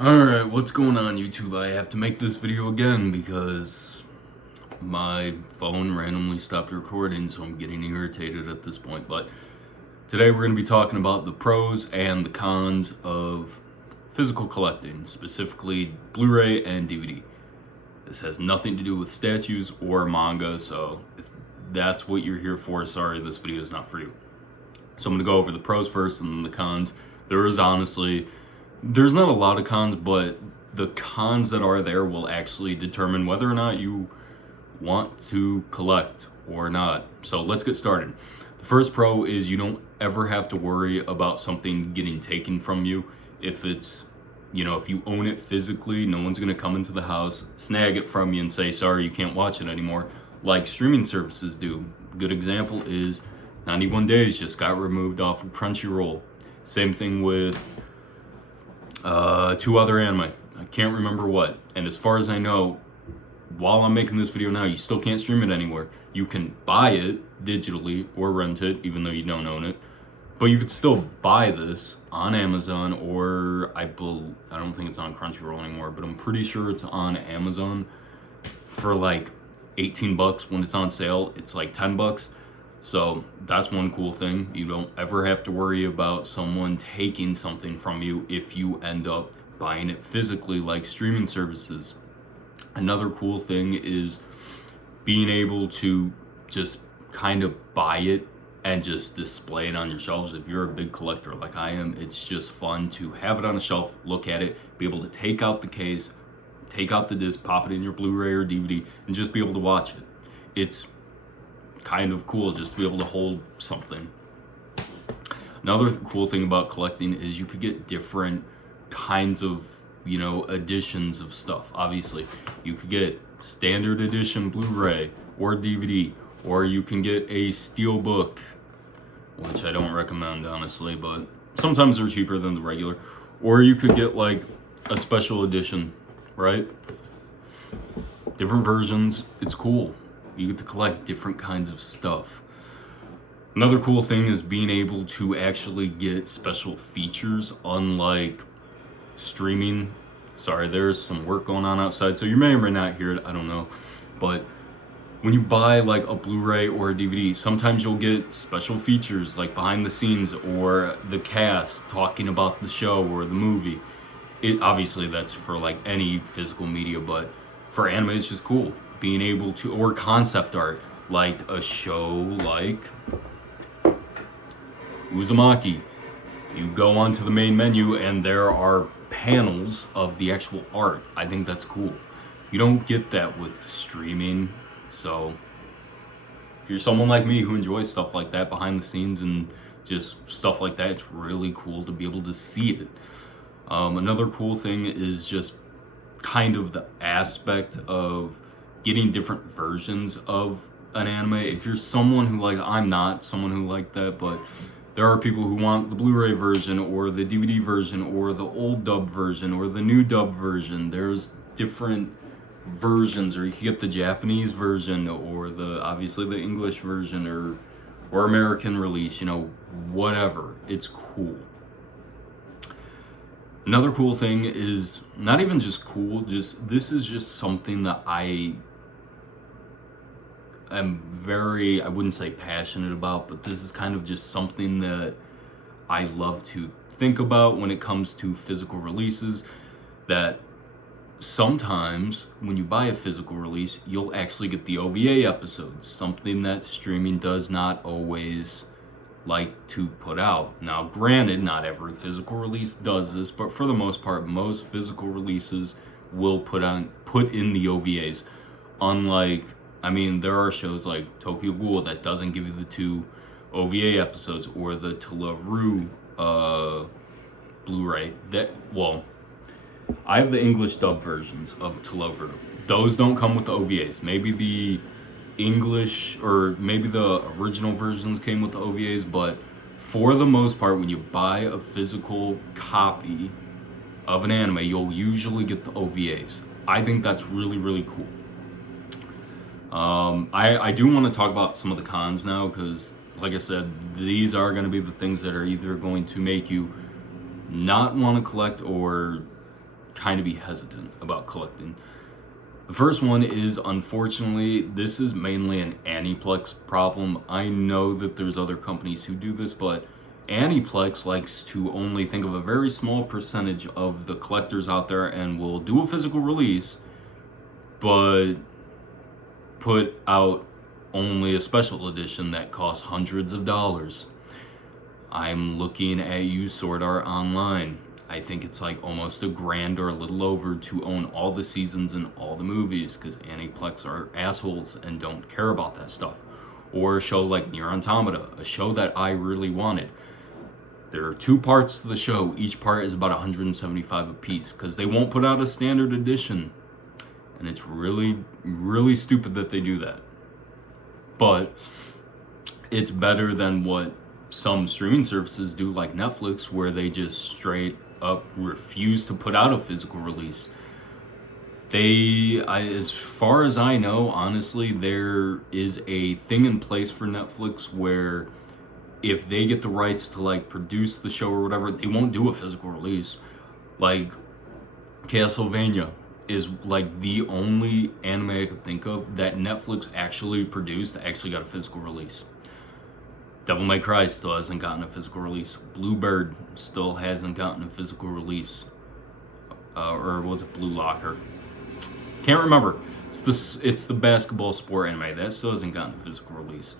Alright, what's going on YouTube? I have to make this video again because my phone randomly stopped recording, so I'm getting irritated at this point. But today we're going to be talking about the pros and the cons of physical collecting, specifically Blu-ray and DVD. This has nothing to do with statues or manga, so if that's what you're here for, sorry, this video is not for you. So I'm going to go over the pros first and then the cons. There's not a lot of cons, but the cons that are there will actually determine whether or not you want to collect or not. So let's get started. The first pro is you don't ever have to worry about something getting taken from you. If it's, if you own it physically, no one's going to come into the house, snag it from you and say, sorry, you can't watch it anymore, like streaming services do. Good example is 91 Days just got removed off of Crunchyroll. Same thing with two other anime. I can't remember what. And as far as I know, while I'm making this video now, you still can't stream it anywhere. You can buy it digitally or rent it, even though you don't own it. But you could still buy this on Amazon, or I don't think it's on Crunchyroll anymore, but I'm pretty sure it's on Amazon for like 18 bucks. When it's on sale, it's like 10 bucks. So that's one cool thing. You don't ever have to worry about someone taking something from you if you end up buying it physically, like streaming services. Another cool thing is being able to just kind of buy it and just display it on your shelves. If you're a big collector like I am, it's just fun to have it on a shelf, look at it, be able to take out the case, take out the disc, pop it in your Blu-ray or DVD, and just be able to watch it. It's kind of cool just to be able to hold something. Another cool thing about collecting is you could get different kinds of, editions of stuff. Obviously, you could get standard edition Blu-ray or DVD, or you can get a steelbook, which I don't recommend honestly, but sometimes they're cheaper than the regular. Or you could get like a special edition, right? Different versions. It's cool. You get to collect different kinds of stuff. Another cool thing is being able to actually get special features, unlike streaming. Sorry, there's some work going on outside, so you may or may not hear it, I don't know. But when you buy like a Blu-ray or a DVD, sometimes you'll get special features like behind the scenes or the cast talking about the show or the movie. Obviously that's for like any physical media, but for anime it's just cool. Being able to, or concept art, like a show like Uzumaki. You go onto the main menu and there are panels of the actual art. I think that's cool. You don't get that with streaming, so if you're someone like me who enjoys stuff like that, behind the scenes and just stuff like that, it's really cool to be able to see it. Another cool thing is just kind of the aspect of getting different versions of an anime. If you're someone who I'm not someone who like that, but there are people who want the Blu-ray version or the DVD version or the old dub version or the new dub version. There's different versions, or you can get the Japanese version or obviously the English version or American release, whatever. It's cool. Another cool thing is not even just cool, this is just something that I wouldn't say passionate about, but this is kind of just something that I love to think about when it comes to physical releases, that sometimes when you buy a physical release, you'll actually get the OVA episodes, something that streaming does not always like to put out. Now, granted, not every physical release does this, but for the most part, most physical releases will put in the OVAs. Unlike, there are shows like Tokyo Ghoul that doesn't give you the 2 OVA episodes, or the To Love Ru Blu-ray. I have the English dub versions of To Love Ru. Those don't come with the OVAs. Maybe the English or maybe the original versions came with the OVAs, but for the most part, when you buy a physical copy of an anime, you'll usually get the OVAs. I think that's really, really cool. I do want to talk about some of the cons now, because like I said, these are going to be the things that are either going to make you not want to collect or kind of be hesitant about collecting. The first one is, unfortunately, this is mainly an Aniplex problem. I know that there's other companies who do this, but Aniplex likes to only think of a very small percentage of the collectors out there and will do a physical release, but put out only a special edition that costs hundreds of dollars. I'm looking at used Sword Art online. I think it's like almost $1,000 or a little over to own all the seasons and all the movies, because Aniplex are assholes and don't care about that stuff. Or a show like Nier Automata, a show that I really wanted. There are 2 parts to the show. Each part is about $175 a piece, because they won't put out a standard edition. And it's really, really stupid that they do that. But it's better than what some streaming services do, like Netflix, where they just straight up refuse to put out a physical release. As far as I know, honestly, there is a thing in place for Netflix where if they get the rights to like produce the show or whatever, they won't do a physical release. Like Castlevania is like the only anime I could think of that Netflix actually produced that actually got a physical release. Devil May Cry still hasn't gotten a physical release. Bluebird still hasn't gotten a physical release. Or was it Blue Locker? Can't remember. It's the basketball sport anime that still hasn't gotten a physical release.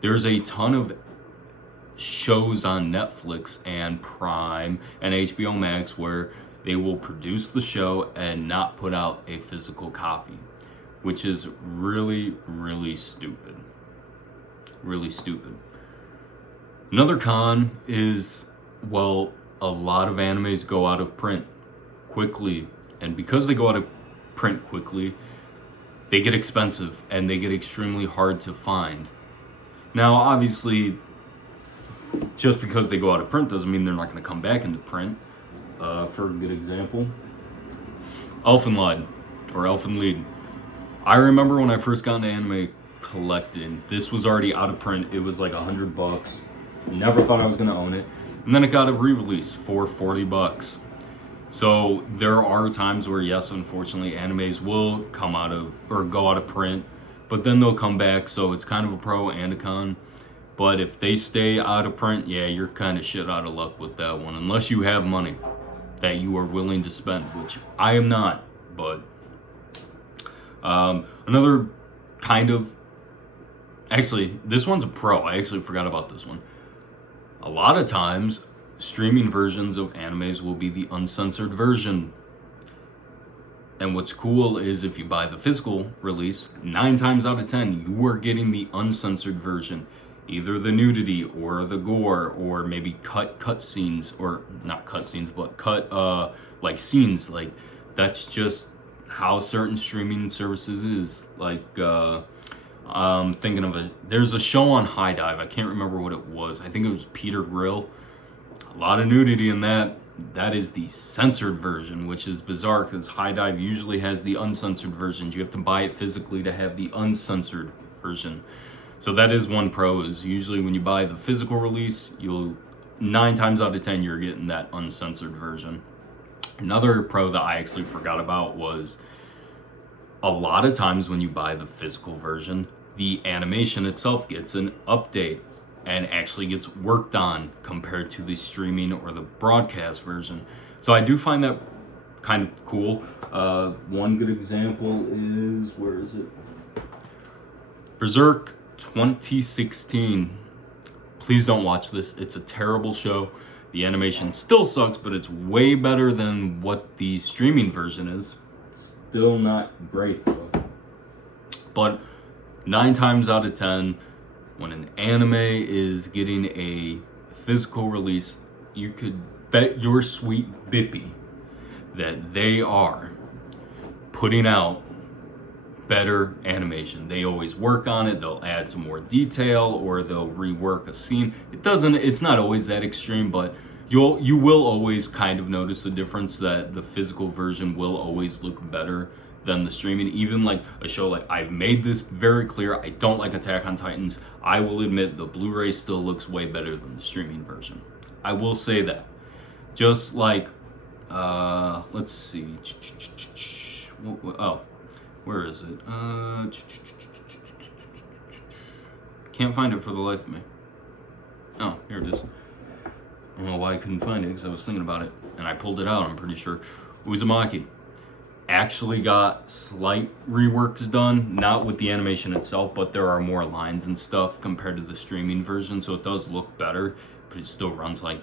There's a ton of shows on Netflix and Prime and HBO Max where they will produce the show and not put out a physical copy, which is really, really stupid. Really stupid. Another con is, well, a lot of animes go out of print quickly, and because they go out of print quickly, they get expensive and they get extremely hard to find. Now, obviously, just because they go out of print doesn't mean they're not going to come back into print. For a good example, Elfenlied, or Elfenlied. I remember when I first got into anime collecting, this was already out of print. It was like $100. Never thought I was going to own it. And then it got a re-release for $40. So there are times where, yes, unfortunately, animes will come out of, or go out of print, but then they'll come back. So it's kind of a pro and a con. But if they stay out of print, yeah, you're kind of shit out of luck with that one. Unless you have money that you are willing to spend, which I am not. But another kind of, actually, this one's a pro. I actually forgot about this one. A lot of times, streaming versions of animes will be the uncensored version. And what's cool is if you buy the physical release, 9 times out of 10, you are getting the uncensored version. Either the nudity or the gore, or maybe cut scenes, or not cut scenes, but cut like scenes. Like, that's just how certain streaming services is. Like, thinking of there's a show on High Dive. I can't remember what it was. I think it was Peter Grill. A lot of nudity in that. That is the censored version, which is bizarre because High Dive usually has the uncensored versions. You have to buy it physically to have the uncensored version. So that is one pro, is usually when you buy the physical release, 9 times out of 10, you're getting that uncensored version. Another pro that I actually forgot about was a lot of times when you buy the physical version, the animation itself gets an update and actually gets worked on compared to the streaming or the broadcast version. So I do find that kind of cool. One good example is, where is it? Berserk 2016. Please don't watch this. It's a terrible show. The animation still sucks, but it's way better than what the streaming version is. Still not great though. But 9 times out of 10, when an anime is getting a physical release, you could bet your sweet bippy that they are putting out better animation. They always work on it. They'll add some more detail, or they'll rework a scene. It's not always that extreme, but you will always kind of notice the difference, that the physical version will always look better than the streaming. Even like a show like, I've made this very clear, I don't like Attack on Titans. I will admit the Blu-ray still looks way better than the streaming version. I will say that. Just like Let's see. Oh, where is it? Can't find it for the life of me. Oh, here it is. I don't know why I couldn't find it, because I was thinking about it, and I pulled it out, I'm pretty sure. Uzumaki actually got slight reworks done, not with the animation itself, but there are more lines and stuff compared to the streaming version, so it does look better, but it still runs like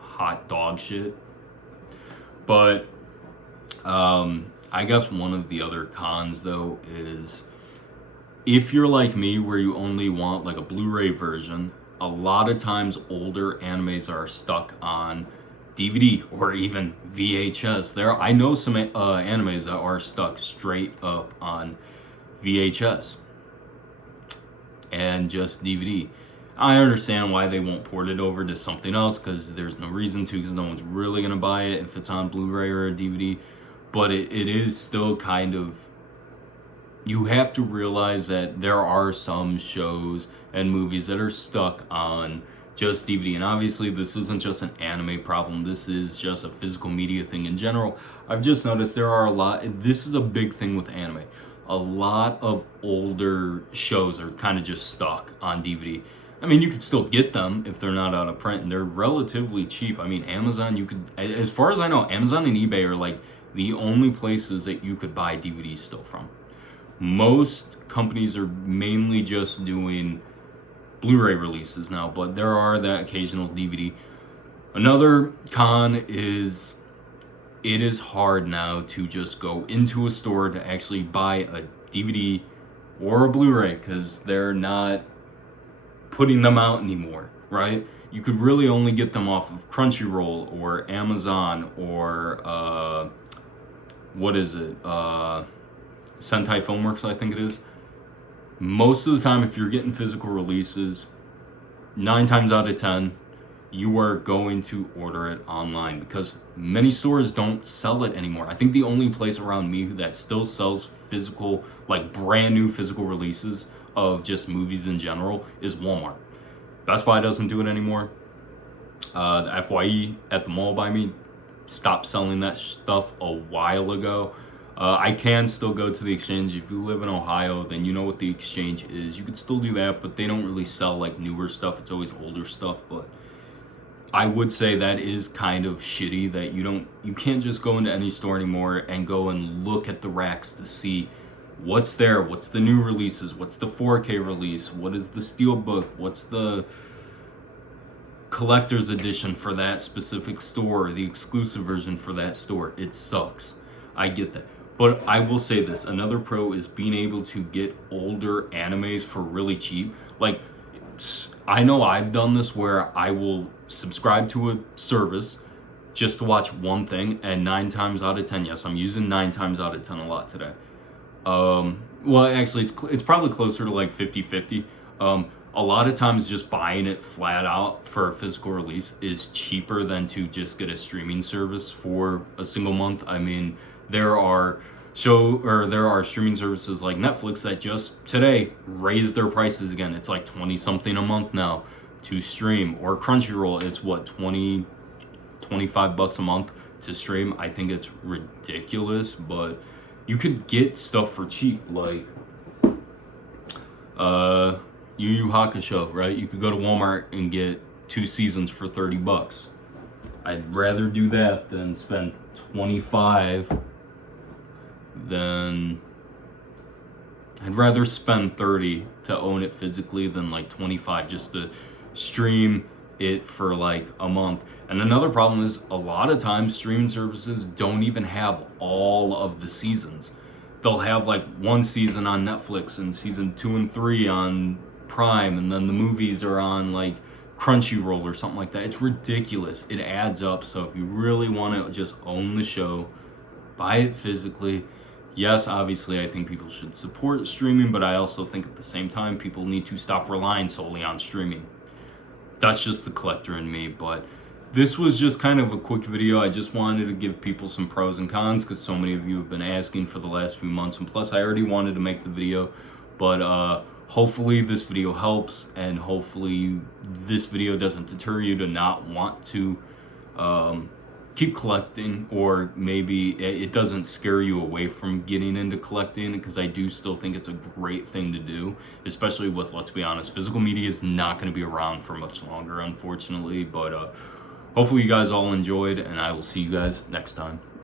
hot dog shit. But I guess one of the other cons though is, if you're like me where you only want like a Blu-ray version, a lot of times older animes are stuck on DVD or even VHS. I know some animes that are stuck straight up on VHS and just DVD. I understand why they won't port it over to something else, because there's no reason to, because no one's really gonna buy it if it's on Blu-ray or a DVD. But it is still kind of, you have to realize that there are some shows and movies that are stuck on just DVD. And obviously this isn't just an anime problem, this is just a physical media thing in general. I've just noticed there are this is a big thing with anime. A lot of older shows are kind of just stuck on DVD. I mean, you could still get them if they're not out of print, and they're relatively cheap. I mean, Amazon, you could, as far as I know, Amazon and eBay are like the only places that you could buy DVDs still from. Most companies are mainly just doing Blu-ray releases now, but there are that occasional DVD. Another con is, it is hard now to just go into a store to actually buy a DVD or a Blu-ray, because they're not putting them out anymore, right? You could really only get them off of Crunchyroll or Amazon or what is it? Sentai Filmworks, I think it is. Most of the time, if you're getting physical releases, 9 times out of 10, you are going to order it online, because many stores don't sell it anymore. I think the only place around me that still sells physical, like brand new physical releases of just movies in general is Walmart. Best Buy doesn't do it anymore. The FYE at the mall by me stopped selling that stuff a while ago. I can still go to the exchange. If you live in Ohio, then you know what the exchange is. You could still do that, but they don't really sell like newer stuff. It's always older stuff. But I would say that is kind of shitty that you can't just go into any store anymore and go and look at the racks to see what's there, what's the new releases, what's the 4K release, what is the Steelbook, what's the collector's edition for that specific store, the exclusive version for that store. It sucks. I get that. But I will say this, another pro is being able to get older animes for really cheap. Like, I know I've done this where I will subscribe to a service just to watch one thing, and 9 times out of 10, yes, I'm using 9 times out of 10 a lot today. Well, actually, it's probably closer to like 50-50. A lot of times just buying it flat out for a physical release is cheaper than to just get a streaming service for a single month. I mean, there are streaming services like Netflix that just today raised their prices again. It's like 20 something a month now to stream, or Crunchyroll, it's what, 25 bucks a month to stream. I think it's ridiculous, but you could get stuff for cheap, like Yu Yu Hakusho, right? You could go to Walmart and get 2 seasons for 30 bucks. I'd rather do that than spend 25 than I'd rather spend 30 to own it physically than like 25 just to stream it for like a month. And another problem is a lot of times streaming services don't even have all of the seasons. They'll have like 1 season on Netflix and season 2 and 3 on Prime, and then the movies are on like Crunchyroll or something like that. It's ridiculous. It adds up. So if you really want to just own the show, buy it physically. Yes, obviously I think people should support streaming, but I also think at the same time people need to stop relying solely on streaming. That's just the collector in me. But this was just kind of a quick video. I just wanted to give people some pros and cons, because so many of you have been asking for the last few months, and plus I already wanted to make the video. But hopefully this video helps, and hopefully this video doesn't deter you to not want to keep collecting, or maybe it doesn't scare you away from getting into collecting, because I do still think it's a great thing to do, especially with, let's be honest, physical media is not going to be around for much longer, unfortunately. But hopefully you guys all enjoyed, and I will see you guys next time.